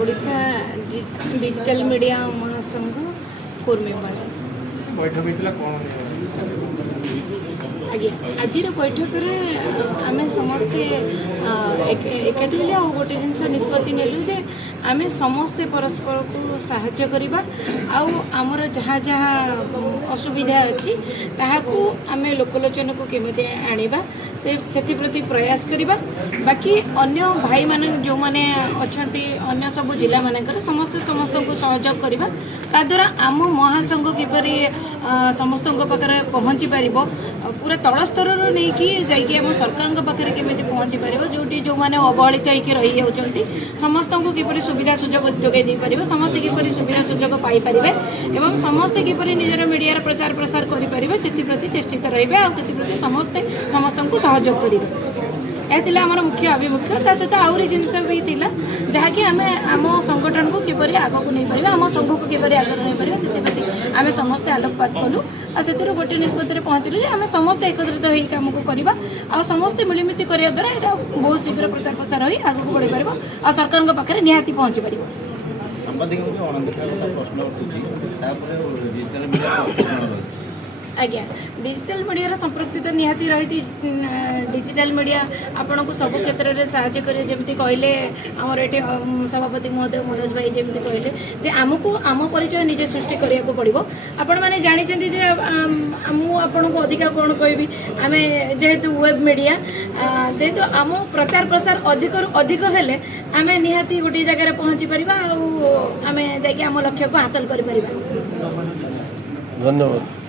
Odisha digital media महासंघ core member बैठक होता कौन आज्ञा आज बैठक आम समस्ते एकाठी आ गोटे जिनस निष्पत्ति नेलु जे आम समस्ते परस्पर को साहाय्य करवा आमर जहाँ जहाँ असुविधा अच्छी ताकू आम लोकलोचन को केमी आनिबा से प्रति प्रयास करवा बाकी अन्य भाई मान जो मैंने अच्छा अन्य सब जिला मानकर समस्ते समस्त को सहयोग करवा ताद्वारा आम महासंघ किपरि समस्त पाखे पहुँची पार पूरा तल स्तर नहीं कि जाम सरकार पाखे केमी पहुँची पार जो जो मैंने अवहेलित होकर रही जाती समस्त को किपरि सुविधा सुजोग जोगे पार समस्ते किपरि सुविधा सुजोग पाइपर एवं समस्ते किपरि निजर मीडिया प्रचार प्रसार करेंगे से प्रति चेष्टित रही समस्ते समस्त को सहयोग करेंगे यह आम मुख्य आभिमुख्य ता सहित आहरी जिनस भी थिला जहाँकि आम आम संगठन को किपरि आगक नहीं पार आम संघ को किपरि आगे नहीं पार से आम समस्ते आलोकपात कलु आ से गोटे निष्पत्ति पहुँचलु आम समस्ते एकत्रित हो कम को करवा आ समस्ते मिलमिशि करने द्वारा यहाँ बहुत शीघ्र प्रचार प्रसार हो आगे बढ़ी पार आ सरकार पाखे निहाती पहुँची पार आज्ञा डिजिटल मीडिया संपृक्ति तो निहाती रही डिजिटल मीडिया आपण को सब क्षेत्र में साहाय्य करे जमी कहले आमर ये सभापति महोदय मनोज भाई जमी कहले जे आमको आम परिचय निजे सृष्टि करने पड़ो आपण मैंने जानते आपन को अधिका कौन कहबी आम जेहेतु वेब मीडिया जेहेतु आम प्रचार प्रसार अधिक अधिक हेले आम निहाती गोटे जगह पहुँची पार आम जा लक्ष्य को हासिल कर। धन्यवाद।